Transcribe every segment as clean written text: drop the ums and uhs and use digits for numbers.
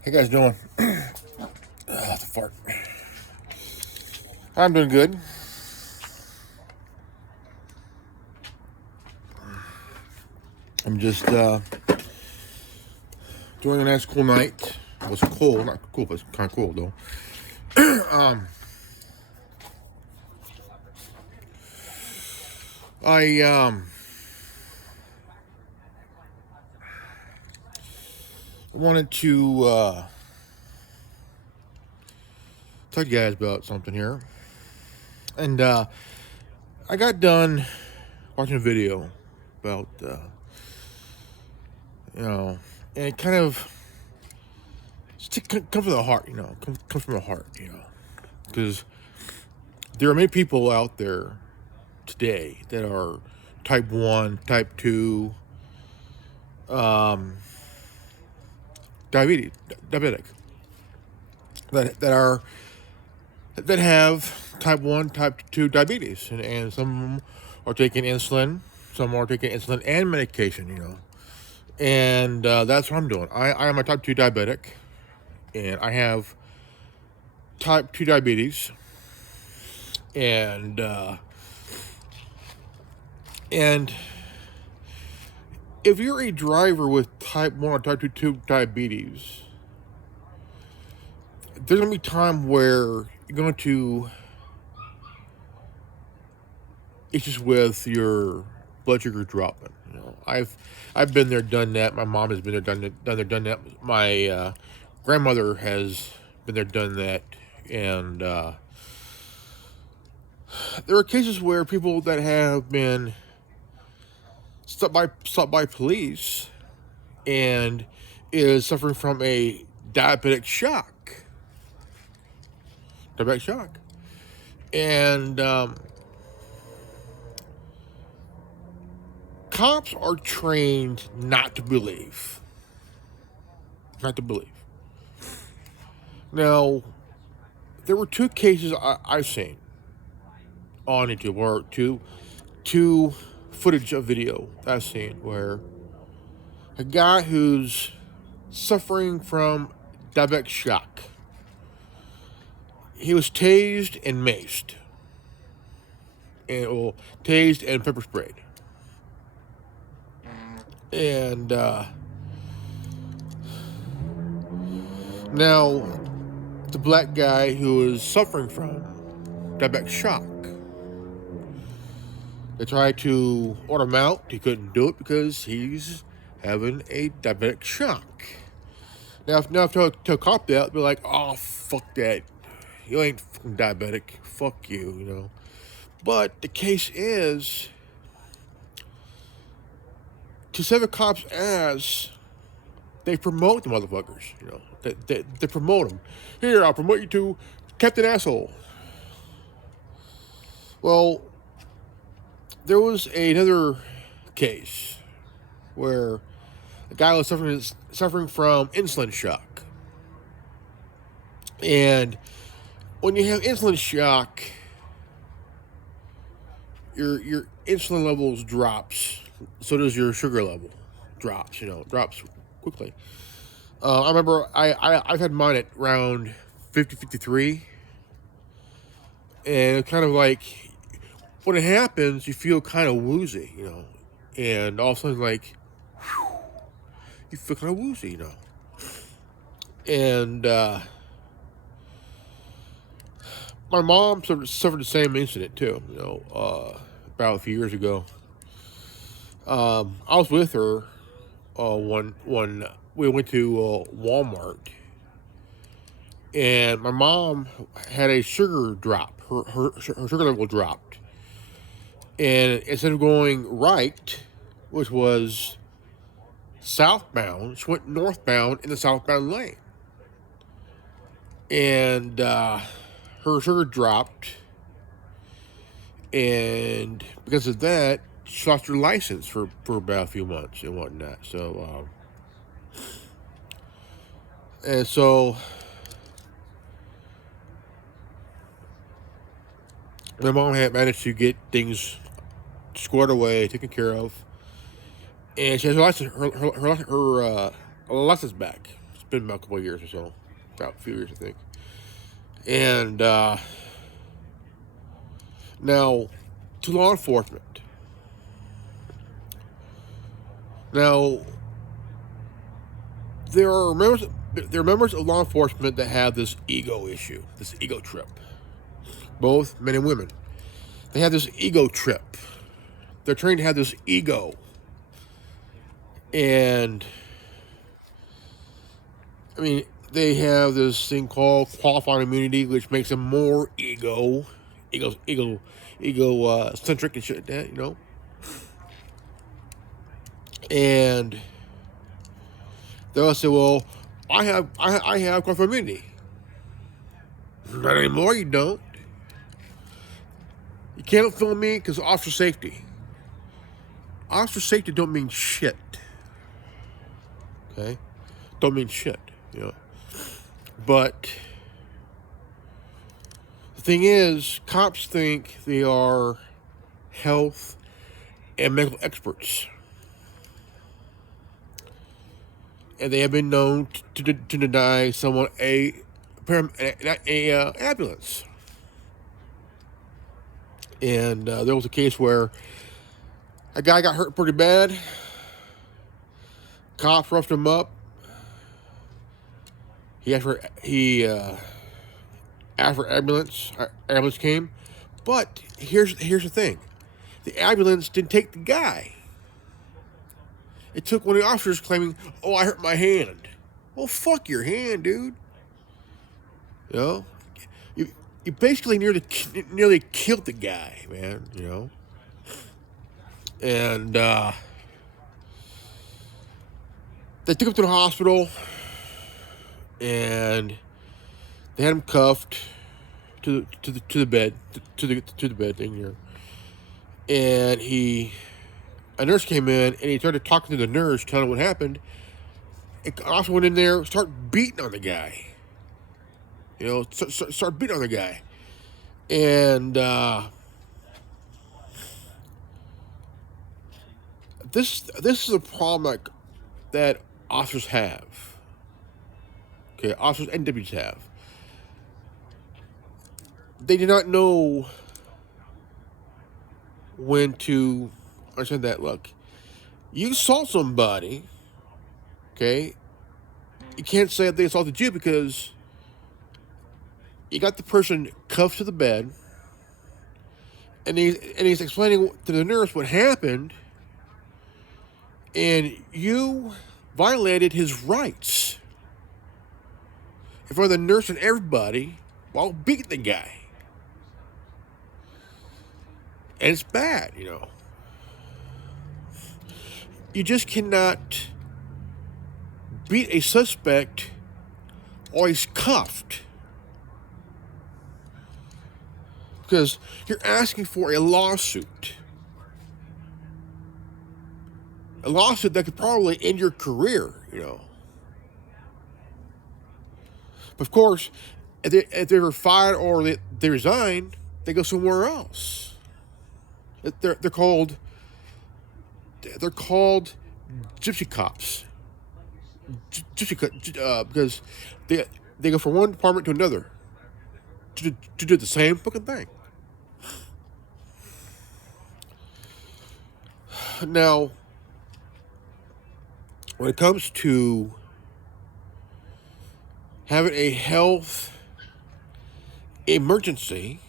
How you guys doing? That's a fart. I'm doing good. I'm just doing a nice cool night. It was cold, not cool, but it's kind of cool though. I wanted to talk to you guys about something here, and I got done watching a video about and it kind of comes from the heart, comes from the heart, because there are many people out there today that are type 1, type 2, diabetic, that have type 1, type 2 diabetes, and some are taking insulin, some are taking insulin and medication, and that's what I'm doing. I am a type 2 diabetic, and I have type 2 diabetes, and if you're a driver with type 1 or type 2 diabetes, there's going to be time where you're going to issues with your blood sugar dropping. I've been there, done that. My mom has been there, done that. My grandmother has been there, done that, and there are cases where people that have been stopped by police and is suffering from a diabetic shock. And cops are trained not to believe. Now, there were two cases I've seen on YouTube, or two footage of video I've seen where a guy who's suffering from diabetic shock, he was tased and maced, tased and pepper sprayed, and now the black guy who is suffering from diabetic shock, they tried to order him out. He couldn't do it because he's having a diabetic shock. Now if I tell a cop that, they're like, "Oh, fuck that. You ain't fucking diabetic. Fuck you," But the case is, to save a cop's ass, they promote the motherfuckers. They promote them. Here, I'll promote you to Captain Asshole. Well, there was another case where a guy was suffering from insulin shock, and when you have insulin shock, your insulin levels drops. So does your sugar level drops. Drops quickly. I remember I've had mine at around 50, 53, and it's kind of like when it happens, you feel kind of woozy, and all of a sudden, like, whew, you feel kind of woozy, and my mom suffered the same incident too, about a few years ago. I was with her when we went to Walmart, and my mom had a sugar drop. Her sugar level dropped, and instead of going right, which was southbound, she went northbound in the southbound lane, and her sugar dropped, and because of that, she lost her license for about a few months and whatnot. So, my mom had managed to get things squared away, taken care of, and she has her license, her license back. been about a couple of years or so, about a few years, I think. And now, to law enforcement. Now, there are members of law enforcement that have this ego issue, this ego trip. Both men and women. They have this ego trip. They're trained to have this ego. And, I mean, they have this thing called qualifying immunity, which makes them more ego-centric and shit like that, you know? And they'll say, well, I have qualifying immunity. Not anymore, you don't. You can't film me because officer safety. Officer safety don't mean shit. Okay? Don't mean shit, you know. But the thing is, cops think they are health and medical experts. And they have been known to deny someone an ambulance. And there was a case where a guy got hurt pretty bad. Cops roughed him up. He asked for ambulance. Ambulance came, but here's the thing: the ambulance didn't take the guy. It took one of the officers claiming, "Oh, I hurt my hand." Well, fuck your hand, dude. You know, you basically nearly killed the guy, man. You know, and they took him to the hospital, and they had him cuffed to the bed thing here, and a nurse came in and he started talking to the nurse, telling her what happened. It also went in there, start beating on the guy. You know, start beating on the guy, and this is a problem that officers have. Okay, officers and deputies have. They do not know when to understand that. Look, you assault somebody, okay, you can't say that they assaulted you because you got the person cuffed to the bed, and he's explaining to the nurse what happened, and you violated his rights in front of the nurse and everybody while beating the guy. And it's bad, you know. You just cannot beat a suspect or he's cuffed. Because you're asking for a lawsuit. A lawsuit that could probably end your career, you know. But of course, if they're fired or they resign, they go somewhere else. They're called gypsy cops. Because they go from one department to another to do the same fucking thing. Now, when it comes to having a health emergency,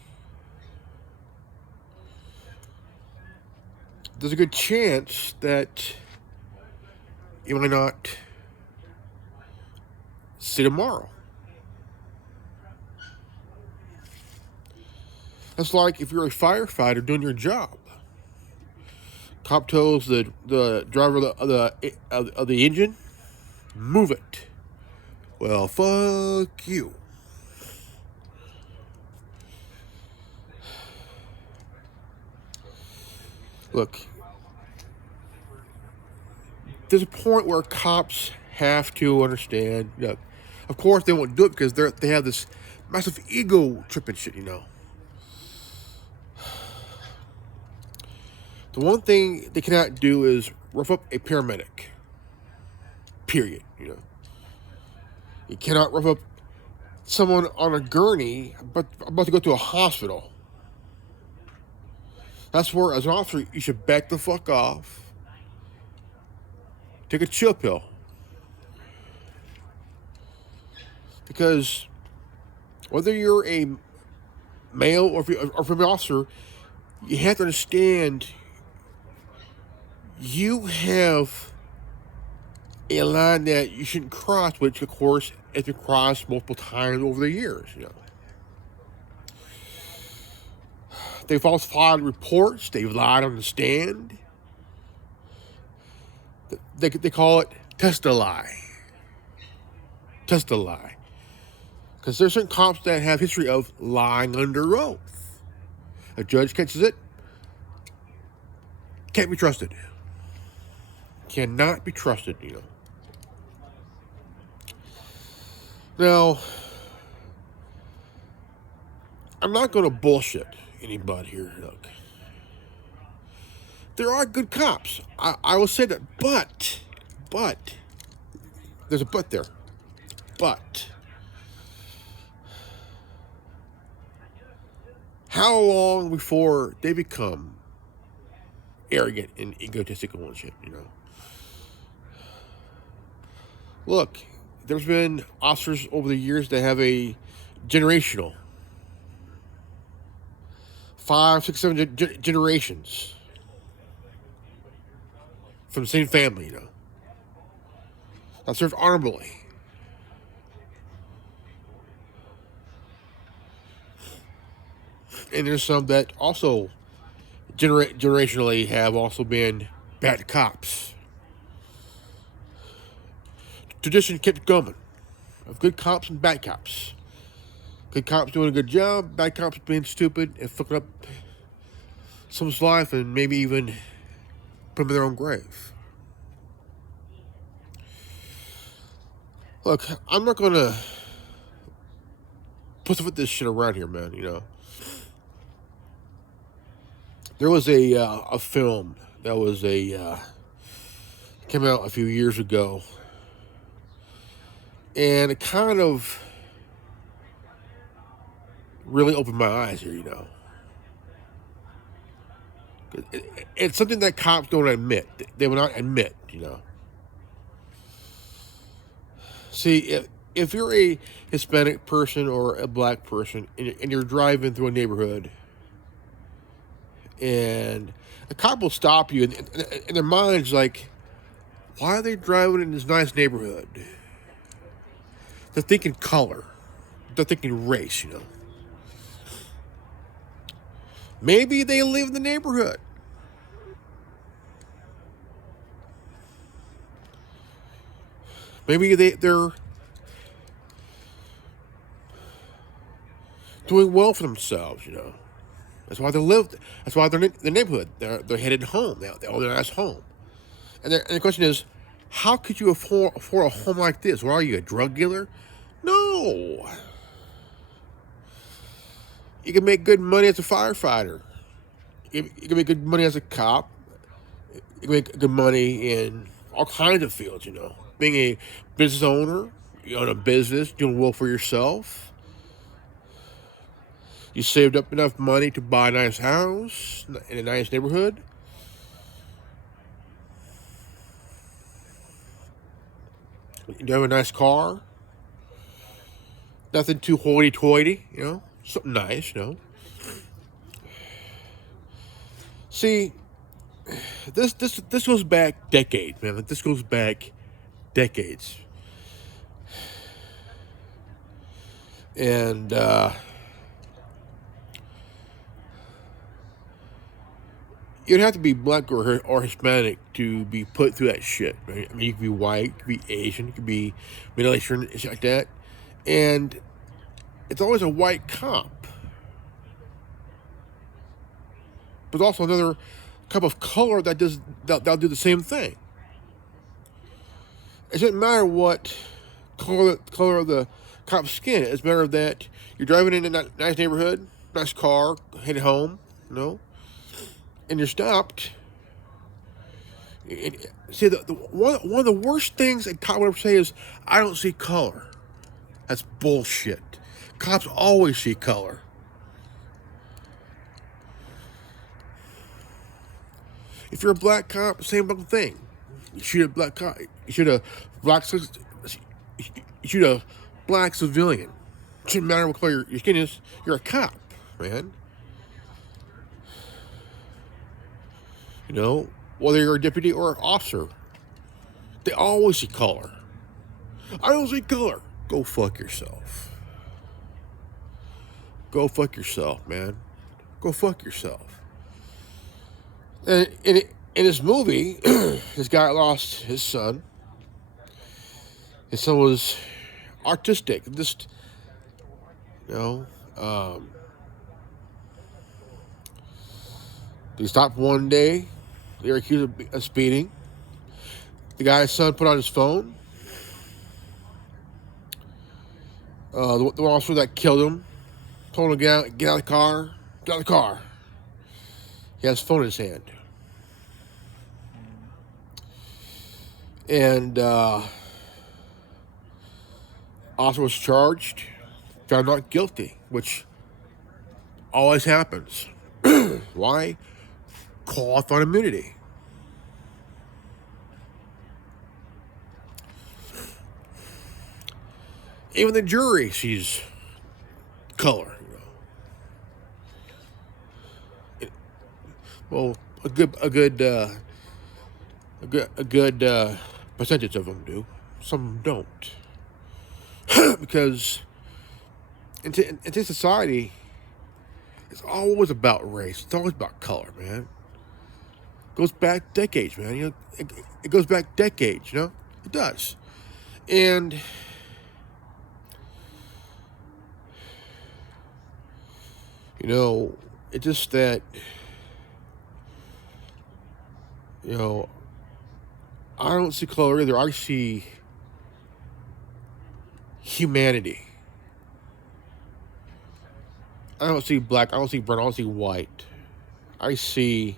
there's a good chance that you might not see tomorrow. That's like if you're a firefighter doing your job. Cop tells the driver of the engine, move it. Well, fuck you. Look, there's a point where cops have to understand. You know, of course, they won't do it because they have this massive ego trip and shit, you know. The one thing they cannot do is rough up a paramedic. Period, you know. You cannot rough up someone on a gurney but about to go to a hospital. That's where, as an officer, you should back the fuck off. Take a chill pill. Because whether you're a male or female officer, you have to understand you have a line that you shouldn't cross, which, of course, has been crossed multiple times over the years. They've falsified reports. They've lied on the stand. They call it test a lie. Test a lie. Because there's certain cops that have history of lying under oath. A judge catches it. Can't be trusted. Cannot be trusted, Now, I'm not going to bullshit anybody here. Look, there are good cops. I will say that, but, there's a but there. But, how long before they become arrogant and egotistical and shit, Look, there's been officers over the years that have a generational 5, 6, 7 generations from the same family, that served honorably. And there's some that also generationally have also been bad cops. Tradition kept going of good cops and bad cops. Good cops doing a good job, bad cops being stupid and fucking up someone's life and maybe even put them in their own grave. Look, I'm not gonna put this shit around here, man. There was a film that was came out a few years ago, and it kind of really opened my eyes here, It's something that cops don't admit. They will not admit, See, if you're a Hispanic person or a black person and you're driving through a neighborhood and a cop will stop you and their mind's like, why are they driving in this nice neighborhood? They're thinking color. They're thinking race, Maybe they live in the neighborhood. Maybe they're doing well for themselves, That's why they live. That's why they're in the neighborhood. They're headed home. They own a nice home. And the question is, how could you afford a home like this? What are you, a drug dealer? No. You can make good money as a firefighter. You can make good money as a cop. You can make good money in all kinds of fields, Being a business owner, you own a business, doing well for yourself. You saved up enough money to buy a nice house in a nice neighborhood. You have a nice car. Nothing too hoity-toity, Something nice, See, this goes back decades, man. This goes back decades. And you'd have to be black or Hispanic to be put through that shit, right? I mean, you could be white, you could be Asian, you could be Middle Eastern, shit like that. And it's always a white cop. But also another cup of color that'll do the same thing. It doesn't matter what color of the cop's skin. It's matter that you're driving in a nice neighborhood, nice car, headed home, and you're stopped. And see, one of the worst things a cop would ever say is, "I don't see color." That's bullshit. Cops always see color. If you're a black cop, same fucking thing. You shoot a black cop. You shoot a black. You shoot a black civilian. It shouldn't matter what color your skin is. You're a cop, man. You know, whether you're a deputy or an officer, they always see color. I don't see color. Go fuck yourself. Go fuck yourself, man. Go fuck yourself. And in this movie, this guy lost his son. His son was artistic. Just, you know, he stopped one day. They were accused of speeding. The guy's son put on his phone. The officer that killed him told him to get out of the car. Get out of the car. He has his phone in his hand. And officer was charged, found not guilty, which always happens. Why? Qualified immunity. Even the jury sees color. You know. Well, a good percentage of them do. Some don't, because in today's society, it's always about race. It's always about color, man. It goes back decades, man. You know, it goes back decades. You know, it does, and. You know, it's just that, you know, I don't see color either. I see humanity. I don't see black. I don't see brown. I don't see white. I see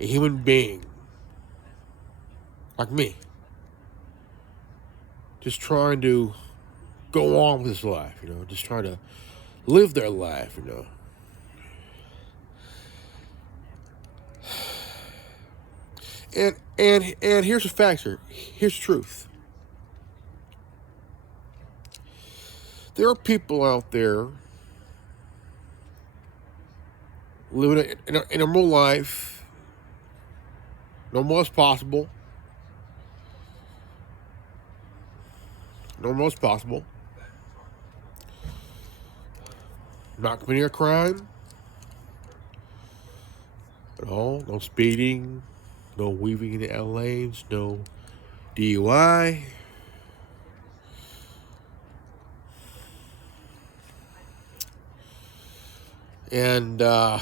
a human being like me, just trying to go on with his life, you know, just trying to live their life, you know. And here's the factor. Here's the truth. There are people out there living in a normal life, normal as possible, not committing a crime at all, no speeding, no weaving in the lanes, no DUI. And the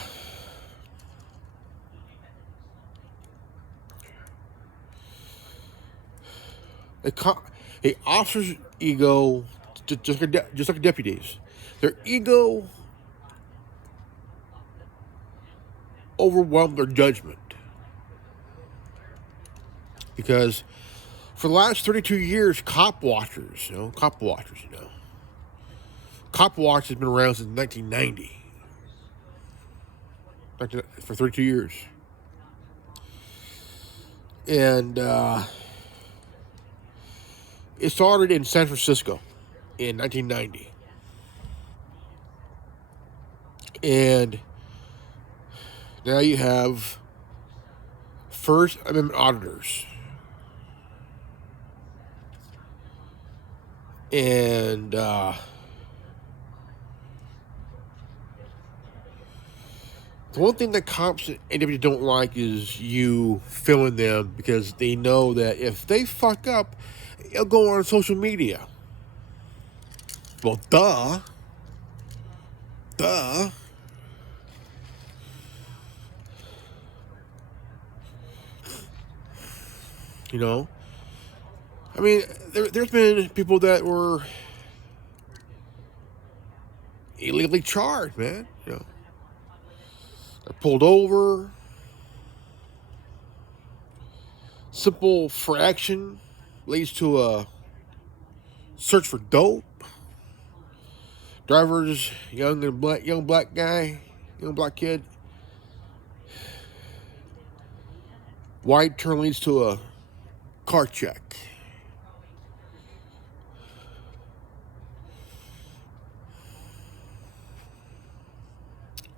officer's ego, just like deputies, their ego overwhelmed their judgment. Because for the last 32 years, Cop Watch has been around since 1990. For 32 years. And it started in San Francisco in 1990. And now you have First Amendment auditors. And the one thing that cops and deputies don't like is you filming them, because they know that if they fuck up, it'll go on social media. Well, duh. You know? I mean, there's been people that were illegally charged, man. You know, they're pulled over. Simple fraction leads to a search for dope. Drivers, young black guy, young black kid. Wide turn leads to a car check.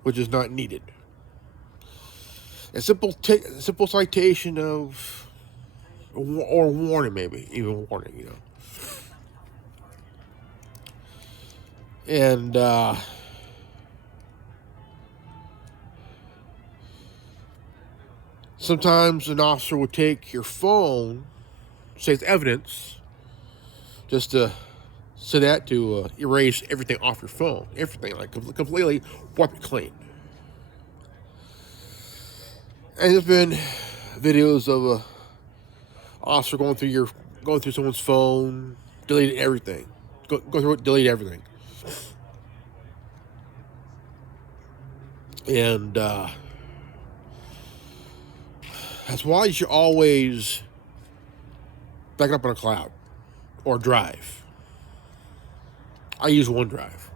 Which is not needed. A simple citation of, or warning, maybe even warning, you know. And sometimes an officer would take your phone, say it's evidence, just to erase everything off your phone, everything, like completely wipe it clean. And there's been videos of a officer going through someone's phone, deleting everything, go through it, delete everything, and that's why you should always back up on a cloud or drive. I use OneDrive,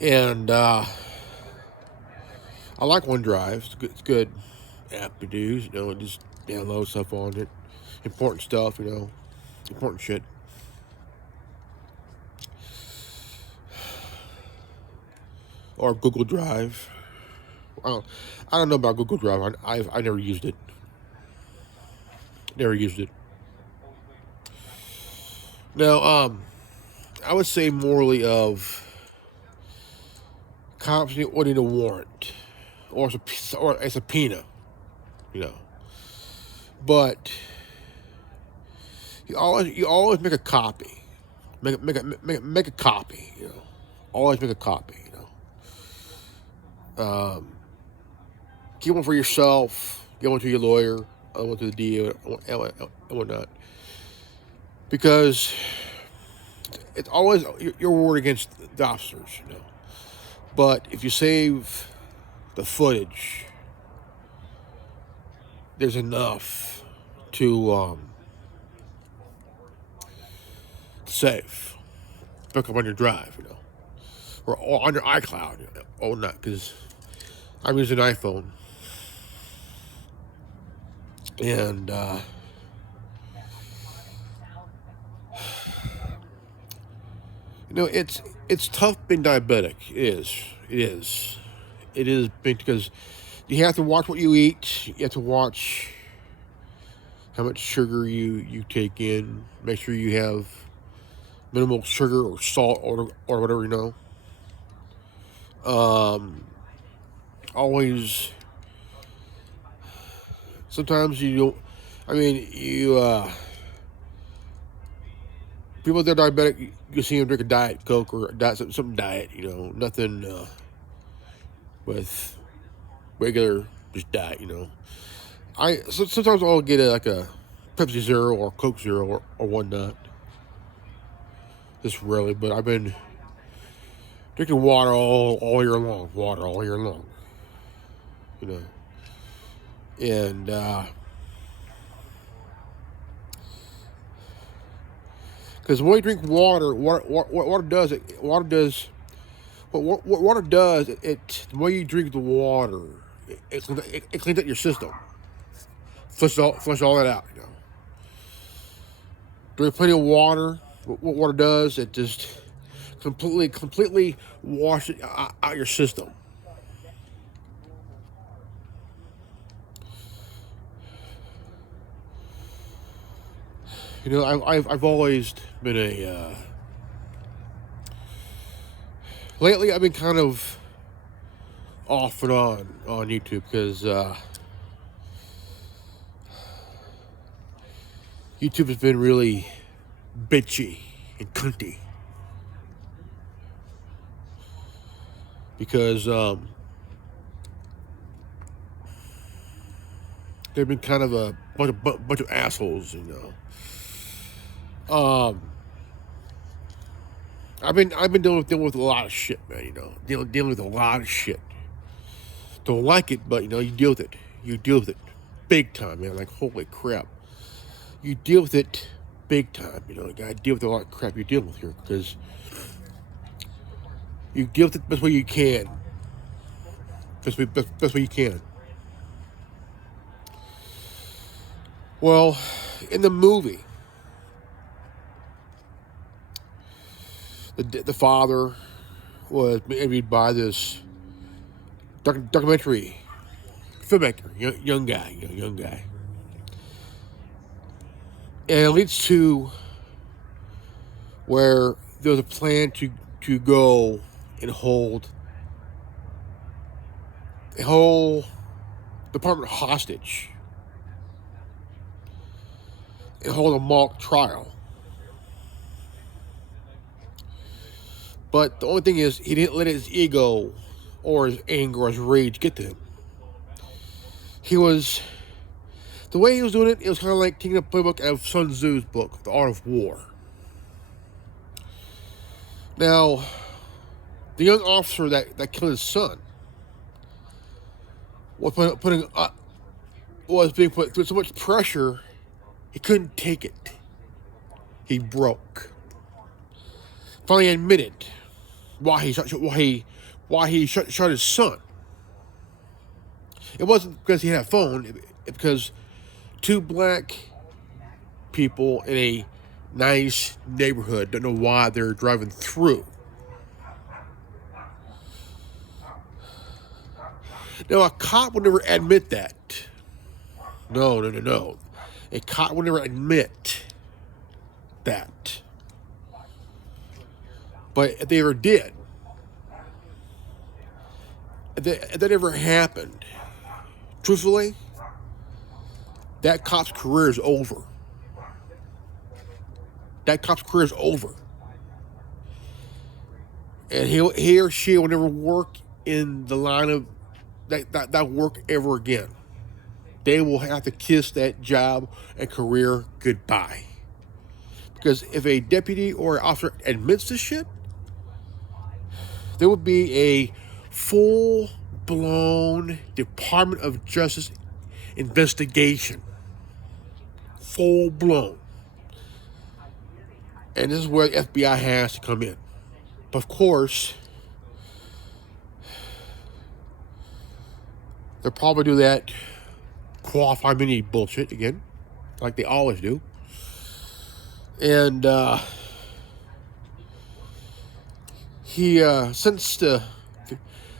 and I like OneDrive. It's good app to do. You know, just download stuff on it, important stuff. You know, important shit. Or Google Drive. I don't know about Google Drive. I never used it. Never used it. Now, I would say morally of cops need a warrant or a subpoena, you know. But you always make a copy, make a copy, you know. Always make a copy, you know. Keep one for yourself. Give one to your lawyer. Other one to the DA and whatnot. Because it's always your word against the officers, you know. But if you save the footage, there's enough to save. Pick up on your drive, you know, or on your iCloud, you know, or not, because I'm using an iPhone, and you know, it's tough being diabetic. It is because you have to watch what you eat. You have to watch how much sugar you take in. Make sure you have minimal sugar or salt or whatever, you know. Always. Sometimes you don't. I mean, people that are diabetic, you see them drink a Diet Coke or some diet, you know, nothing with regular just diet, you know. Sometimes I'll get like a Pepsi Zero or Coke Zero or whatnot. Just rarely, but I've been drinking water all year long. Water all year long, you know. And because when you drink water, water does the way you drink the water, it cleans up your system, flush all that out, you know. Drink plenty of water. What water does, it just completely washes out your system. You know, I've always been a. Lately, I've been kind of off and on YouTube because YouTube has been really bitchy and cunty. Because they've been kind of a bunch of assholes, you know. I've been dealing with a lot of shit, man. You know, dealing with a lot of shit. Don't like it, but you know, you deal with it. You deal with it, big time, man. Like, holy crap, you deal with it big time. You know, you gotta deal with a lot of crap you're dealing with here because you deal with it the best way you can. Best way you can. Well, in the movie, the father was interviewed by this documentary filmmaker, young guy, young guy, and it leads to where there was a plan to go and hold a whole department hostage and hold a mock trial. But the only thing is, he didn't let his ego or his anger or his rage get to him. The way he was doing it, it was kind of like taking a playbook out of Sun Tzu's book, The Art of War. Now, the young officer that killed his son was being put through so much pressure, he couldn't take it. He broke. Finally admitted why he shot his son. It wasn't because he had a phone. It's because two black people in a nice neighborhood don't know why they're driving through. Now, a cop would never admit that. No. A cop would never admit that. But if they ever did, if that ever happened, truthfully, that cop's career is over. That cop's career is over. And he or she will never work in the line of that work ever again. They will have to kiss that job and career goodbye. Because if a deputy or an officer admits to shit, there would be a full-blown Department of Justice investigation. Full-blown. And this is where the FBI has to come in. But of course, they'll probably do that qualified immunity bullshit again, like they always do. And he sentenced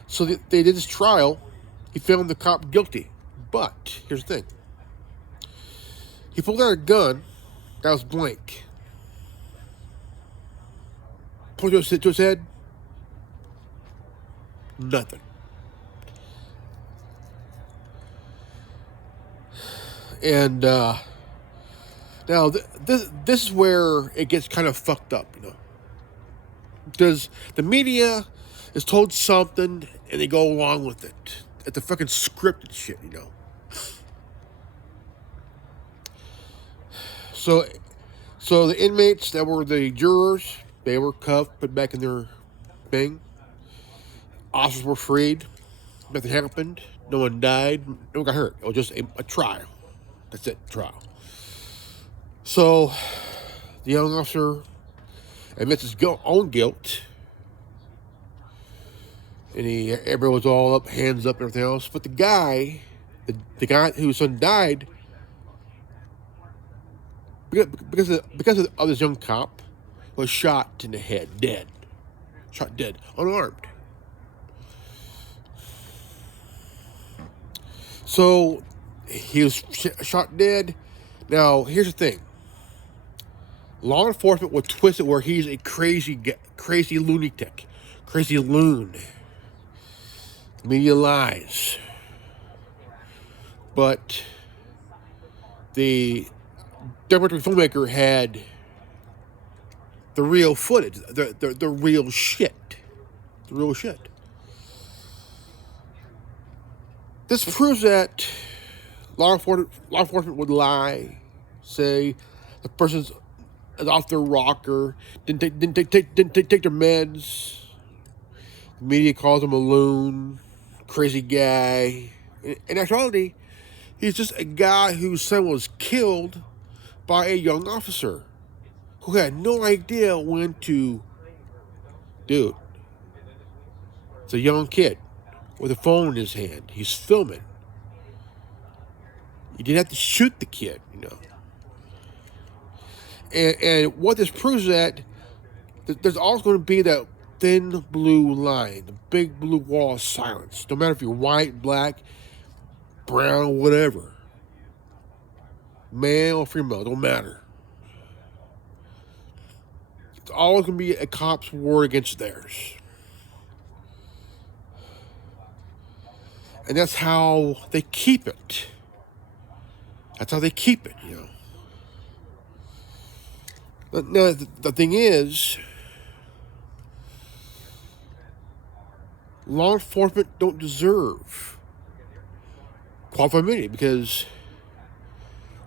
so they did this trial. He found the cop guilty, but here's the thing: he pulled out a gun that was blank, pointed to his head, nothing. And now this is where it gets kind of fucked up, you know, because the media is told something and they go along with it. It's the fucking scripted shit, you know. So the inmates that were the jurors, they were cuffed, put back in their thing. Officers were freed. Nothing happened. No one died. No one got hurt. It was just a trial. That's it, trial. So the young officer admits his own guilt. And everybody was all up, hands up, and everything else. But the guy whose son died, because of this young cop, was shot in the head, dead. Shot dead, unarmed. So he was shot dead. Now, here's the thing. Law enforcement would twist it where he's a crazy lunatic, crazy loon. The media lies. But the documentary filmmaker had the real footage, the real shit. The real shit. This proves that law enforcement would lie, say the person's off their rocker, didn't take their meds. The media calls him a loon, crazy guy. In actuality, he's just a guy whose son was killed by a young officer. who had no idea when to, dude, it's a young kid with a phone in his hand. He's filming. You didn't have to shoot the kid, you know. And what this proves is that there's always going to be that thin blue line, the big blue wall of silence. No matter if you're white, black, brown, whatever, male or female, don't matter. It's always going to be a cop's war against theirs. And that's how they keep it. That's how they keep it, you know. Now, the thing is, law enforcement don't deserve qualified immunity because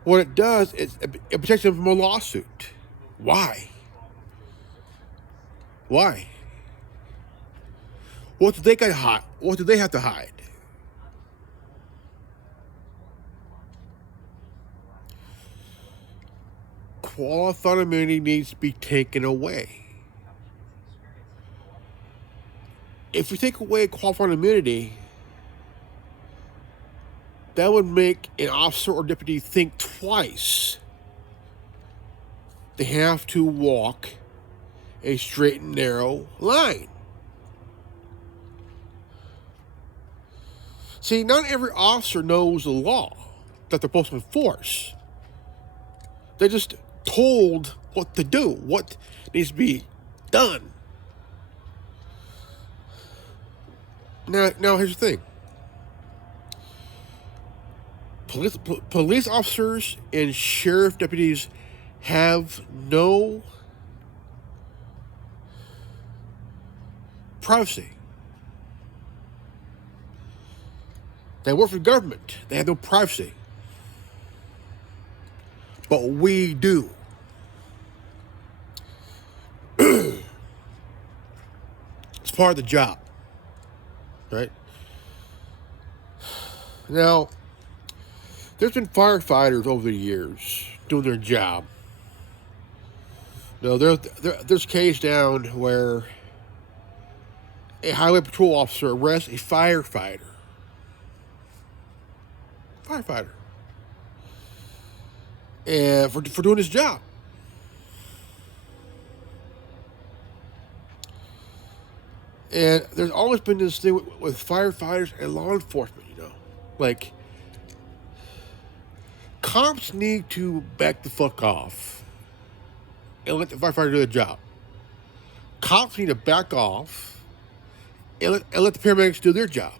what it does is it protects them from a lawsuit. Why? Why? What do they got to hide? What do they have to hide? Qualified immunity needs to be taken away. If you take away qualified immunity, that would make an officer or deputy think twice. They have to walk a straight and narrow line. See, not every officer knows the law that they're supposed to enforce. They're just told what to do, what needs to be done. Now here's the thing. Police officers and sheriff deputies have no privacy. They work for the government. They have no privacy. But we do. It's part of the job. Right? Now, there's been firefighters over the years doing their job. Now, there's a case down where a highway patrol officer arrests a firefighter. And for doing his job. And there's always been this thing with firefighters and law enforcement, you know. Like, cops need to back the fuck off and let the firefighter do their job. Cops need to back off and let the paramedics do their job.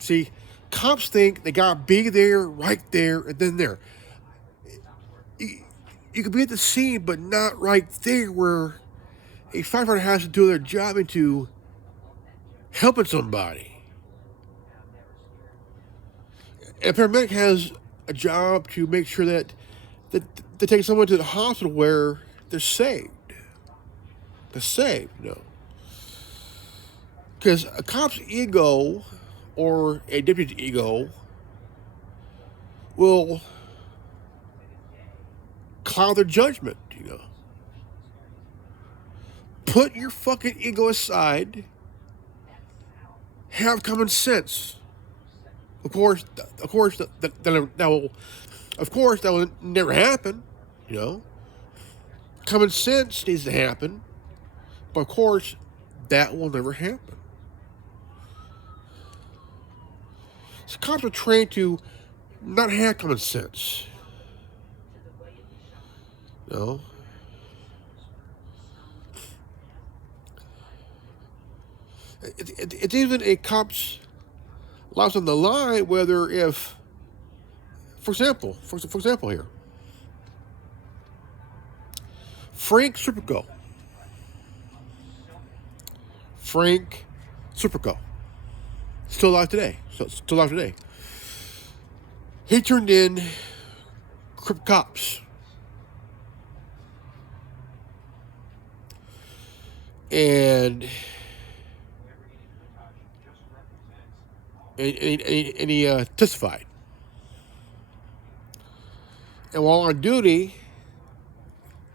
See, cops think they gotta be there, right there, and then there. You can be at the scene, but not right there where a firefighter has to do their job into helping somebody. And a paramedic has a job to make sure that they take someone to the hospital where they're saved. They're saved, you know. Because a cop's ego or a deputy's ego will cloud their judgment, you know. Put your fucking ego aside. Have common sense. Of course, that will never happen, you know. Common sense needs to happen, but of course, that will never happen. So cops are trained to not have common sense. You know? It's even a cop's lives on the line, whether if, for example here, Frank Serpico, still alive today. He turned in crip cops. And he testified. And while on duty,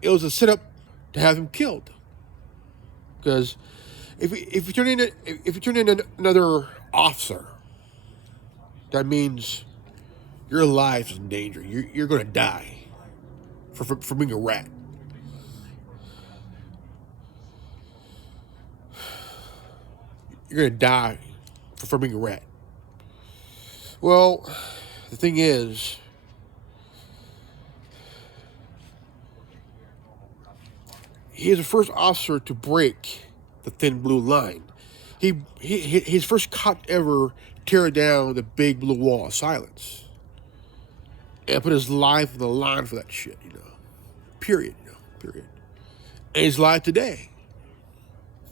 it was a setup to have him killed. Because if you turn in another officer, that means your life is in danger. You're going to die for being a rat. You're going to die for being a rat. Well, the thing is, he is the first officer to break the thin blue line. He's first cop to ever tear down the big blue wall of silence and put his life on the line for that shit, Period, period. And he's alive today,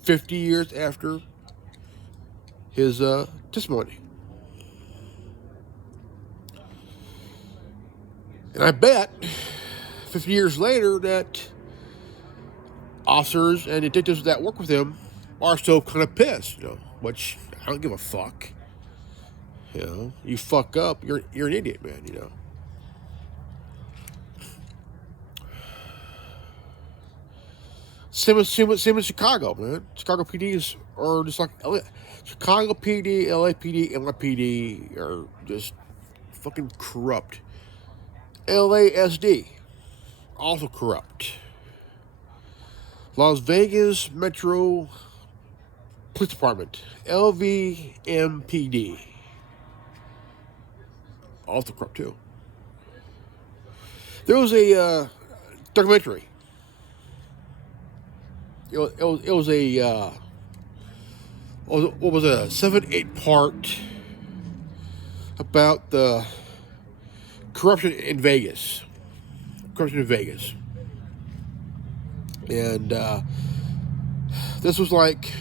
50 years after his testimony. And I bet 50 years later that officers and detectives that work with him are still kind of pissed, which I don't give a fuck. You fuck up, you're an idiot, man, Same as Chicago, man. Chicago PDs are just like Chicago PD, LAPD, NYPD are just fucking corrupt. LASD, also corrupt. Las Vegas Metro Police Department, LVMPD, also corrupt too. There was a documentary. It was a what was it, a 7-8 part about the corruption in Vegas. And this was like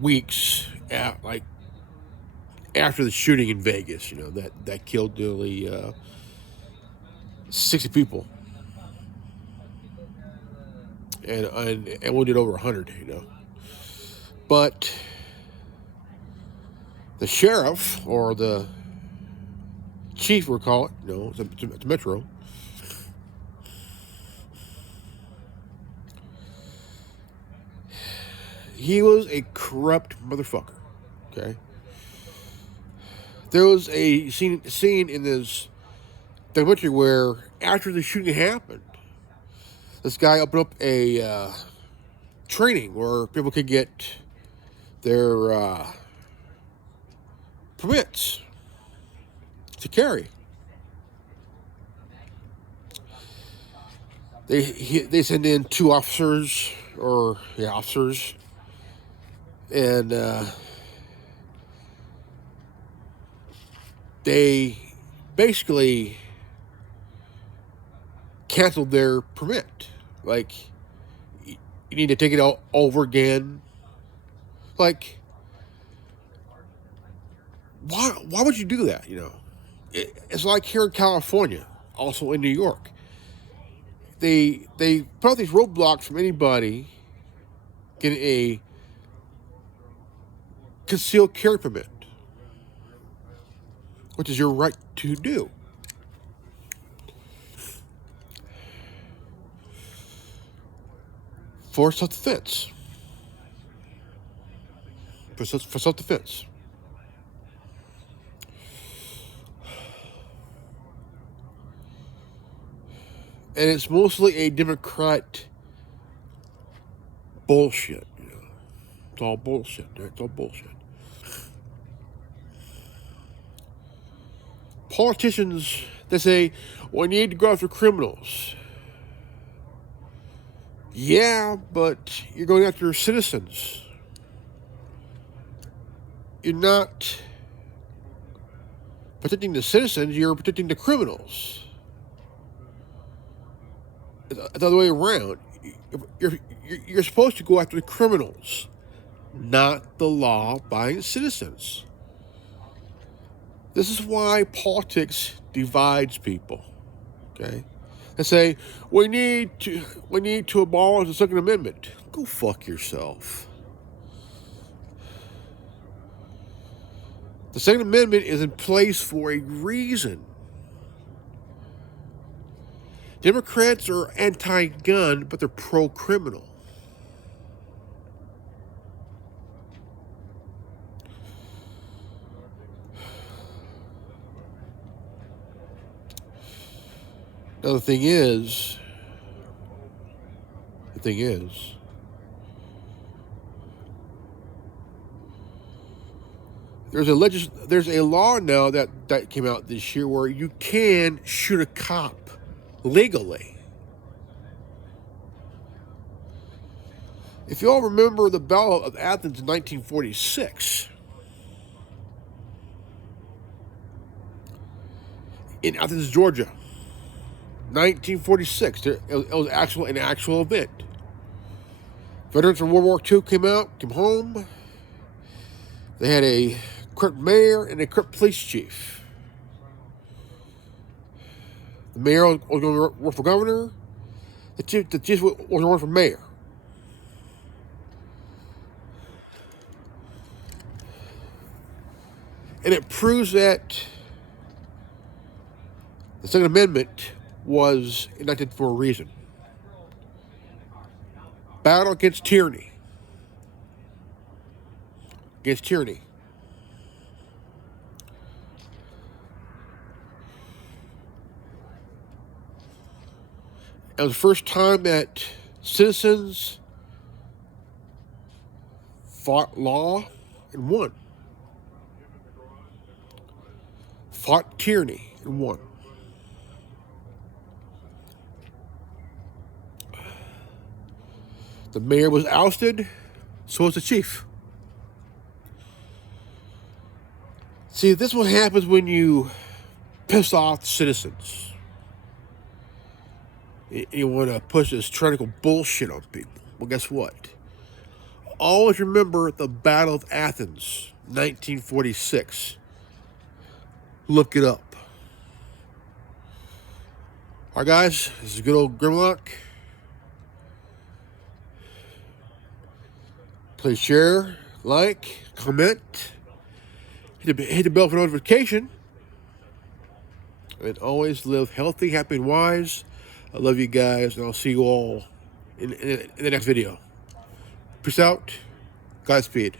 weeks after the shooting in Vegas, that killed nearly 60 people and wounded over 100, But the sheriff, or the chief, we'll call it, it's Metro, he was a corrupt motherfucker, okay? There was a scene in this documentary where, after the shooting happened, this guy opened up a training where people could get their permits to carry. They send in 2 officers, and they basically canceled their permit. Like, you need to take it all over again. Like, why would you do that, It's like here in California, also in New York. They put out these roadblocks from anybody getting a concealed carry permit, which is your right to do. For self-defense. For self-defense. And it's mostly a Democrat bullshit, It's all bullshit. It's all bullshit. Politicians, they say, we need to go after criminals. Yeah, but you're going after citizens. You're not protecting the citizens, you're protecting the criminals. It's the other way around. You're supposed to go after the criminals, not the law-abiding citizens. This is why politics divides people. Okay? They say, we need to abolish the Second Amendment. Go fuck yourself. The Second Amendment is in place for a reason. Democrats are anti-gun, but they're pro-criminal. Now the thing is, there's a law now that came out this year where you can shoot a cop legally. If you all remember the Battle of Athens in 1946, in Athens, Georgia, 1946, it was an actual event. Veterans from World War II came home. They had a corrupt mayor and a corrupt police chief. The mayor was going to run for governor. The chief was going to run for mayor. And it proves that the Second Amendment was enacted for a reason. Battle against tyranny. Against tyranny. It was the first time that citizens fought law and won. Fought tyranny and won. The mayor was ousted, so was the chief. See, this is what happens when you piss off the citizens. You want to push this tyrannical bullshit on people. Well, guess what? Always remember the Battle of Athens, 1946. Look it up. All right, guys, this is good old Grimlock. Please share, like, comment, hit the bell for notification, and always live healthy, happy, and wise. I love you guys, and I'll see you all in the next video. Peace out. Godspeed.